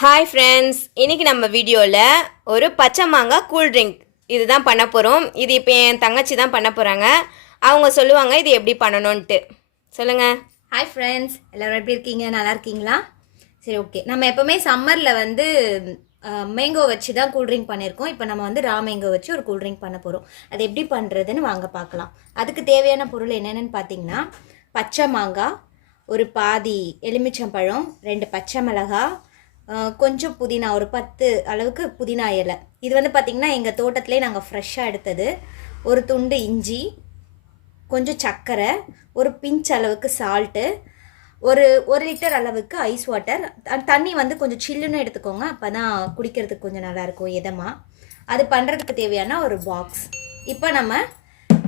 Hi friends, இன்றைக்கி நம்ம வீடியோவில் ஒரு பச்சை மாங்காய் கூல் ட்ரிங்க் இது தான் பண்ண போகிறோம். இது இப்போ என் தங்கச்சி தான் பண்ண போகிறாங்க. அவங்க சொல்லுவாங்க இது எப்படி பண்ணணுன்ட்டு. சொல்லுங்கள். ஹாய் ஃப்ரெண்ட்ஸ், எல்லோரும் எப்படி இருக்கீங்க? நல்லா இருக்கீங்களா? சரி, ஓகே. நம்ம எப்போவுமே சம்மரில் மேங்கோ வச்சு தான் கூல்ட்ரிங்க் பண்ணியிருக்கோம். இப்போ நம்ம ரா மேங்கோ வச்சு ஒரு கூல்ட்ரிங்க் பண்ண போகிறோம். அது எப்படி பண்ணுறதுன்னு வாங்க பார்க்கலாம். அதுக்கு தேவையான பொருள் என்னென்னு பார்த்தீங்கன்னா, பச்சை மாங்காய், ஒரு பாதி எலுமிச்சம்பழம், 2 பச்சை மிளகாய், கொஞ்சம் புதினா, ஒரு 10 அளவுக்கு புதினா இலை. இது பார்த்திங்கன்னா எங்கள் தோட்டத்திலே நாங்கள் ஃப்ரெஷ்ஷாக எடுத்தது. ஒரு துண்டு இஞ்சி, கொஞ்சம் சர்க்கரை, ஒரு பிஞ்ச் அளவுக்கு சால்ட்டு, ஒரு லிட்டர் அளவுக்கு ஐஸ் வாட்டர். தண்ணி கொஞ்சம் சில்லுன்னு எடுத்துக்கோங்க, அப்போ தான் குடிக்கிறதுக்கு கொஞ்சம் நல்லாயிருக்கும் இதமாக. அது பண்ணுறதுக்கு தேவையான ஒரு பாக்ஸ். இப்போ நம்ம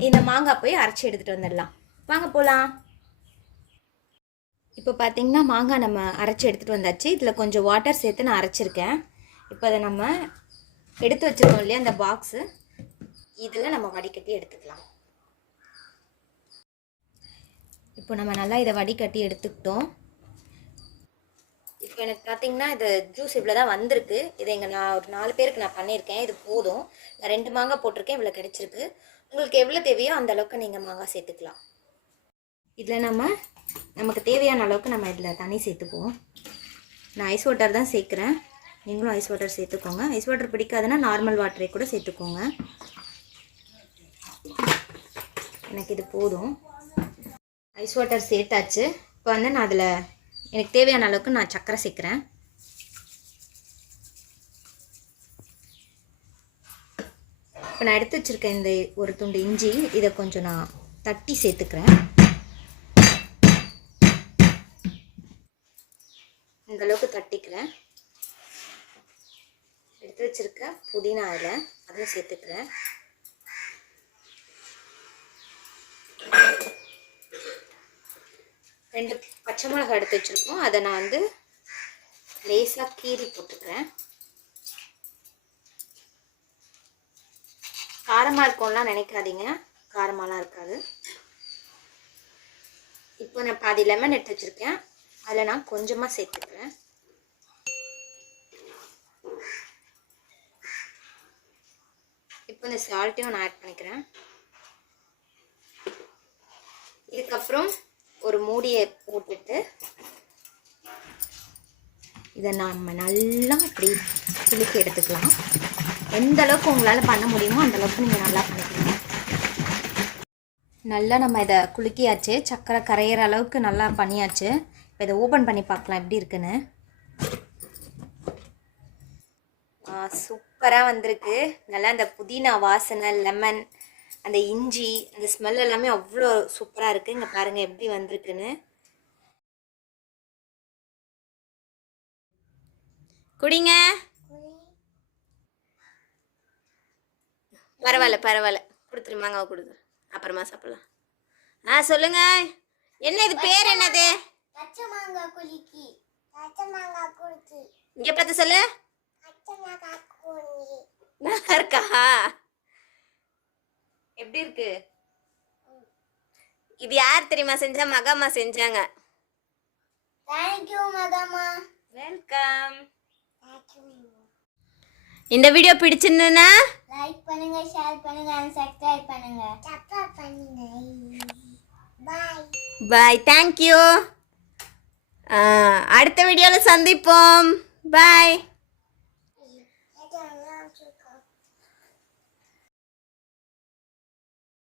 இந்த மாங்காய் போய் அரைச்சி எடுத்துகிட்டு வந்துடலாம். வாங்க போகலாம். இப்போ பார்த்திங்கன்னா மாங்காய் நம்ம அரைச்சி எடுத்துகிட்டு வந்தாச்சு. இதில் கொஞ்சம் வாட்டர் சேர்த்து நான் அரைச்சிருக்கேன். இப்போ அதை நம்ம எடுத்து வச்சுருக்கோம் இல்லையா அந்த பாக்ஸு, இதில் நம்ம வடிகட்டி எடுத்துக்கலாம். இப்போ நம்ம நல்லா இதை வடிகட்டி எடுத்துக்கிட்டோம். இப்போ எனக்கு பார்த்திங்கன்னா இது ஜூஸ் இவ்வளோ தான் வந்திருக்கு. இதை நான் ஒரு 4 பேருக்கு நான் பண்ணியிருக்கேன். இது போதும். நான் 2 மாங்காய் போட்டிருக்கேன், இவ்வளோ கிடச்சிருக்கு. உங்களுக்கு எவ்வளோ தேவையோ அந்த அளவுக்கு நீங்கள் மாங்காய் சேர்த்துக்கலாம். இதில் நமக்கு தேவையான அளவுக்கு நம்ம இதில் தண்ணி சேர்த்துப்போம். நான் ஐஸ் வாட்டர் தான் சேர்க்குறேன். நீங்களும் ஐஸ் வாட்டர் சேர்த்துக்கோங்க. ஐஸ் வாட்டர் பிடிக்காதுன்னா நார்மல் வாட்டரை கூட சேர்த்துக்கோங்க. எனக்கு இது போதும். ஐஸ் வாட்டர் சேர்த்தாச்சு. இப்போ நான் அதில் எனக்கு தேவையான அளவுக்கு நான் சர்க்கரை சேர்க்குறேன். இப்போ நான் எடுத்து வச்சுருக்கேன் இந்த ஒரு துண்டு இஞ்சி, இதை கொஞ்சம் நான் தட்டி சேர்த்துக்கிறேன். இந்த அளவுக்கு தட்டிக்கிறேன். எடுத்து வச்சிருக்க புதினா இலை அதையும் சேர்த்துக்கிறேன். ரெண்டு பச்சை மிளகாய் எடுத்து வச்சிருக்கோம், அதை நான் லேசாக கீறி போட்டுக்கிறேன். காரமாக இருக்கும்லாம் நினைக்காதீங்க, காரமாலாம் இருக்காது. இப்போ நான் பாதி லெமன் எடுத்து வச்சிருக்கேன், அதில் நான் கொஞ்சமாக சேர்த்துக்கிறேன். இப்போ இந்த சால்ட்டையும் நான் ஆட் பண்ணிக்கிறேன். இதுக்கப்புறம் ஒரு மூடியை போட்டுட்டு இதை நம்ம நல்லா இப்படி குலுக்கி எடுத்துக்கலாம். எந்த அளவுக்கு உங்களால் பண்ண முடியுமோ அந்த அளவுக்கு நீங்கள் நல்லா பண்ணிக்கலாம். நல்லா நம்ம இதை குலுக்கியாச்சு, சர்க்கரை கரையிற அளவுக்கு நல்லா பண்ணியாச்சு. இப்போ இதை ஓப்பன் பண்ணி பார்க்கலாம் எப்படி இருக்குன்னு. சூப்பராக வந்திருக்கு. நல்லா அந்த புதினா வாசனை, லெமன், அந்த இஞ்சி, அந்த ஸ்மெல் எல்லாமே அவ்வளோ சூப்பராக இருக்குது. இங்கே பாருங்கள் எப்படி வந்திருக்குன்னு. குடிங்க. பரவாயில்ல கொடுத்துரு, மாங்காவை கொடுத்துரு, அப்புறமா சாப்பிடலாம். சொல்லுங்க, என்ன இது பேர் என்னது? பச்சை மாங்காய் குலுக்கி. பச்சை மாங்காய் குலுக்கி. இங்க பார்த்து சொல்லு. பச்சை மாங்காய் குலுக்கி. நல்லா இருக்கா? எப்படி இருக்கு? இது யார் தெரியுமா செஞ்சா? மகாமா செஞ்சாங்க. Thank you மகாமா. வெல்கம். இந்த வீடியோ பிடிச்சிருந்ததுன்னா லைக் பண்ணுங்க, ஷேர் பண்ணுங்க, சப்ஸ்கிரைப் பண்ணுங்க. சப்ஸ்கிரைப் பண்ணுங்க. பாய். தேங்க்யூ. அடுத்த வீடியோவில் சந்திப்போம். பாய்.